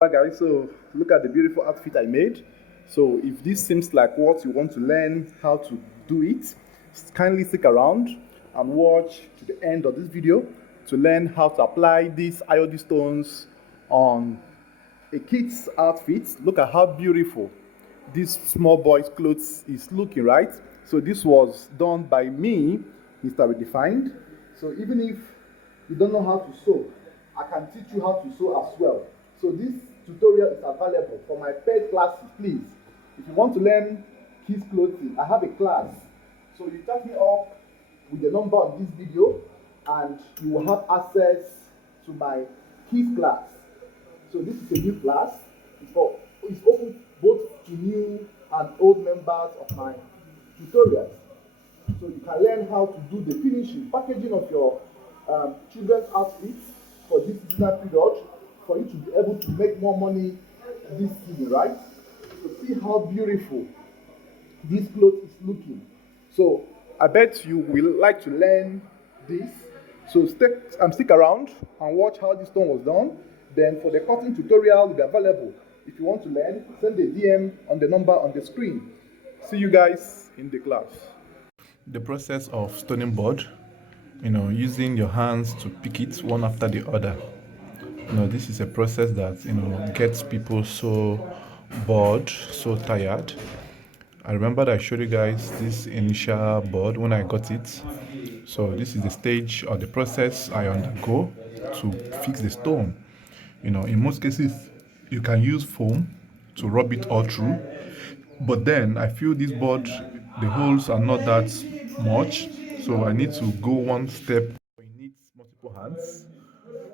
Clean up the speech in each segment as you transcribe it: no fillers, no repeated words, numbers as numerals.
Hi guys, so look at the beautiful outfit I made. So if this seems like what you want to learn how to do it, kindly stick around and watch to the end of this video to learn how to apply these Aodi stones on a kid's outfit. Look at how beautiful this small boy's clothes is looking, right? So this was done by me, Mr. Redefined. So even if you don't know how to sew, I can teach you how to sew as well. So this tutorial is available for my paid classes, please. If you want to learn kids clothing, I have a class. So you chat me up with the number on this video and you will have access to my kids class. So this is a new class. It's open both to new and old members of my tutorials. So you can learn how to do the finishing, packaging of your children's outfits for this dinner period, for you to be able to make more money this season, right? So see how beautiful this cloth is looking. So I bet you will like to learn this. So stick around and watch how this stone was done. Then for the cutting tutorial will be available. If you want to learn, send a DM on the number on the screen. See you guys in the class. The process of stoning board, using your hands to pick it one after the other. This is a process that gets people so bored, so tired. I remember that I showed you guys this initial board when I got it. So this is the stage or the process I undergo to fix the stone. In most cases, you can use foam to rub it all through. But then I feel this board, the holes are not that much. So I need to go one step. It needs multiple hands.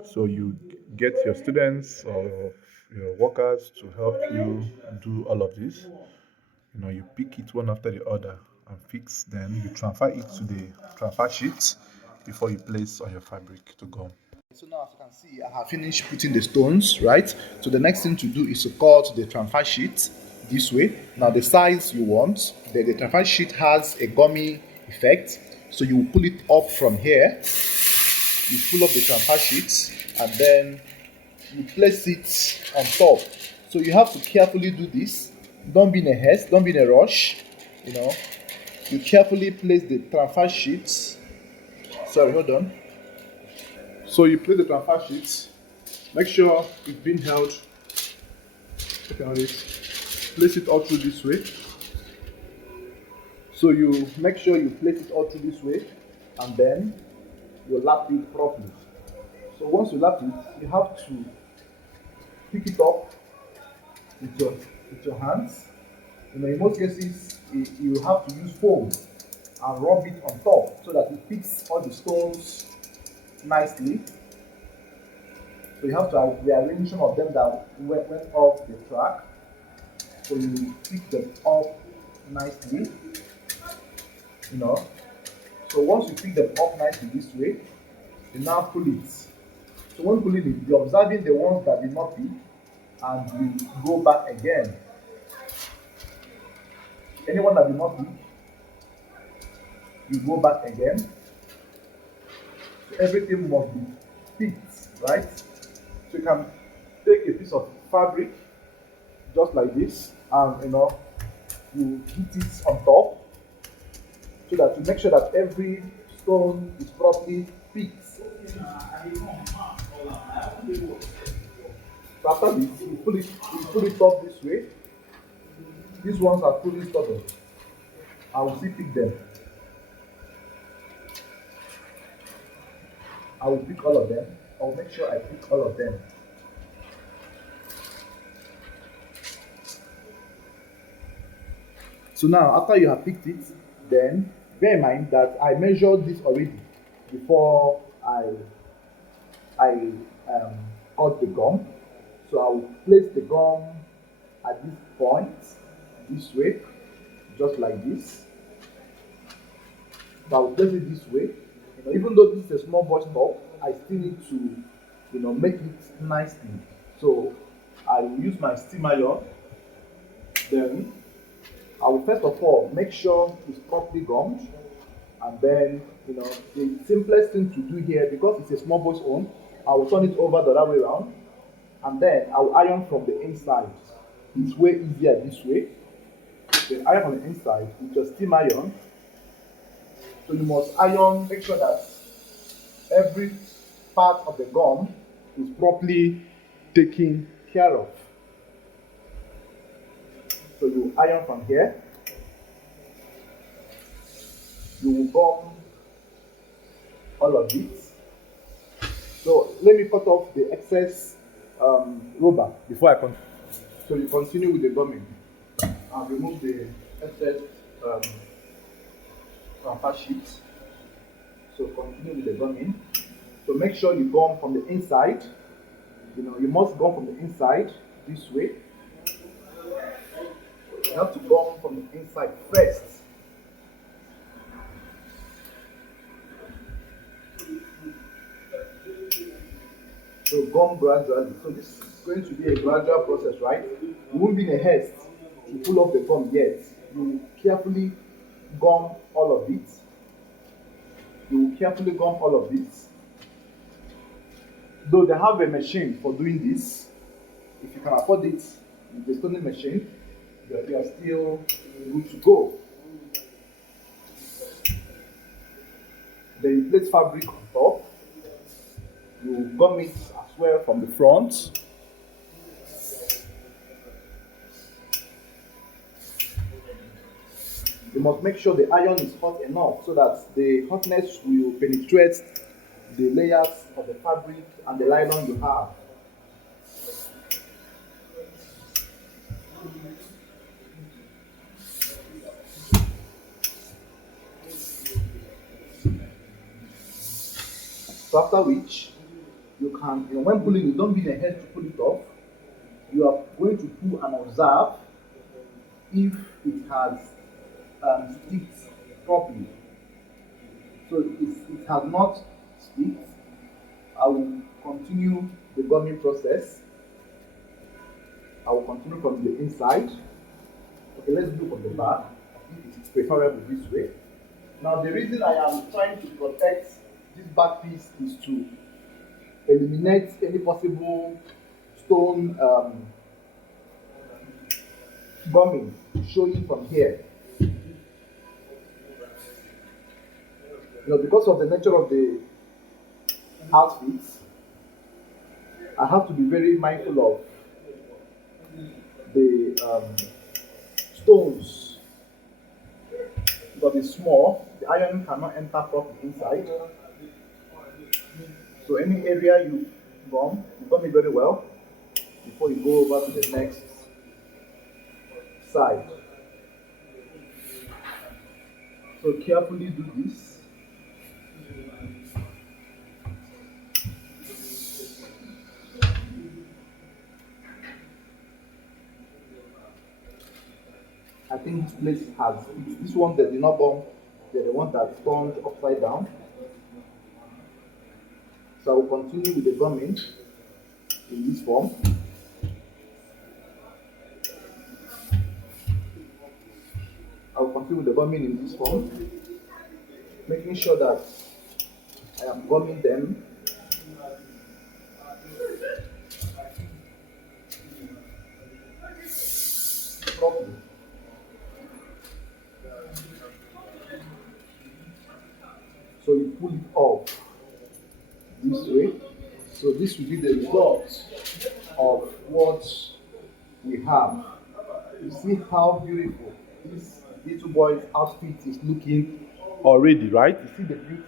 So you get your students or your workers to help you do all of this. You pick it one after the other and fix, then you transfer it to the transfer sheet before you place on your fabric to gum. So now as you can see, I have finished putting the stones, right? So the next thing to do is to cut the transfer sheet this way. Now the size you want, the transfer sheet has a gummy effect. So you pull it up from here, you pull up the transfer sheet, and then you place it on top. So you have to carefully do this. Don't be in a haste, don't be in a rush. You know, you carefully place the transfer sheet. Sorry, hold on. So you place the transfer sheet. Make sure it's being held. Okay, on it. Place it all through this way. So you make sure you place it all through this way, and then you lap it properly. So once you lap it, you have to pick it up with your hands. In most cases, you have to use foam and rub it on top so that it fits all the stones nicely. So you have to rearrange some of them that went off the track. So you pick them up nicely. So once you pick them up nicely this way, you now pull it. So when pulling it, you're observing the ones that did not pick, and you go back again. Anyone that did not pick, you go back again. So everything must be picked, right? So you can take a piece of fabric just like this, and you hit it on top so that to make sure that every stone is properly picked. So after this, you pull it up this way. These ones are fully stubborn. I will still pick them. I will pick all of them. I will make sure I pick all of them. So now, after you have picked it, then bear in mind that I measured this already before I cut the gum. So I will place the gum at this point, this way, just like this. So I will place it this way. Even though this is a small boy's top, I still need to, make it nicely. So I will use my steam iron. Then I will first of all make sure it's properly gummed, and then the simplest thing to do here, because it's a small boy's own, I will turn it over the other way around, and then I'll iron from the inside. It's way easier this way. Then iron from the inside with your steam iron. So you must iron, make sure that every part of the gum is properly taken care of. So you iron from here. You will gum all of it. So let me cut off the excess rubber before I continue. So you continue with the gumming and remove the excess wrapper sheet. So continue with the gumming. So make sure you gum from the inside. You must gum from the inside this way. You have to gum from the inside first. So gum gradually. So this is going to be a gradual process, right? You won't be in a haste to pull off the gum yet. You carefully gum all of it. You carefully gum all of this. Though they have a machine for doing this, if you can afford it, with the stoning machine, you are still good to go. Then you place fabric on top. You gum it as well from the front. You must make sure the iron is hot enough so that the hotness will penetrate the layers of the fabric and the nylon you have. So after which, you can, when pulling, you don't be in a haste to pull it off. You are going to pull and observe if it has sticked properly. So it has not sticked. I will continue the gumming process. I will continue from the inside. Okay, let's do from the back. If it's preferable this way. Now the reason I am trying to protect this back piece is to eliminate any possible stone gumming showing from here. Because of the nature of the outfits, I have to be very mindful of the stones. Because it's small, the iron cannot enter properly inside. So any area you gum it very well before you go over to the next side. So carefully do this. I think this place has, this one that did not gum, they're the one that turned upside down. So I will continue with the gumming in this form. I will continue with the gumming in this form, making sure that I am gumming them properly. So you pull it off this way. So this will be the result of what we have. You see how beautiful this little boy's outfit is looking already, right? You see the beauty.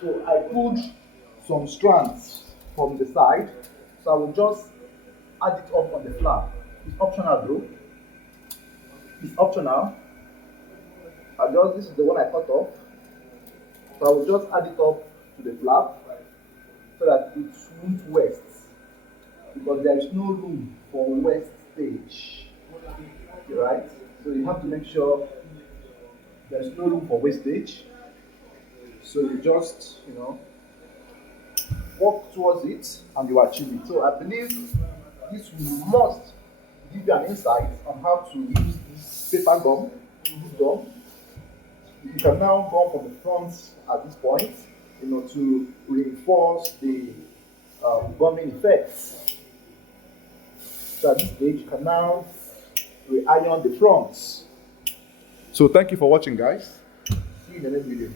So I pulled some strands from the side. So I will just add it up on the flap. It's optional though. It's optional. This is the one I cut off. So I will just add it up to the flap so that it won't waste, because there is no room for wastage, right? So you have to make sure there's no room for wastage. So you just, walk towards it and you achieve it. So I believe this must give you an insight on how to use this paper gum, this gum. You can now gum from the front at this point, to reinforce the gumming effects. So at this stage, you can now re-iron the fronts. So thank you for watching, guys. See you in the next video.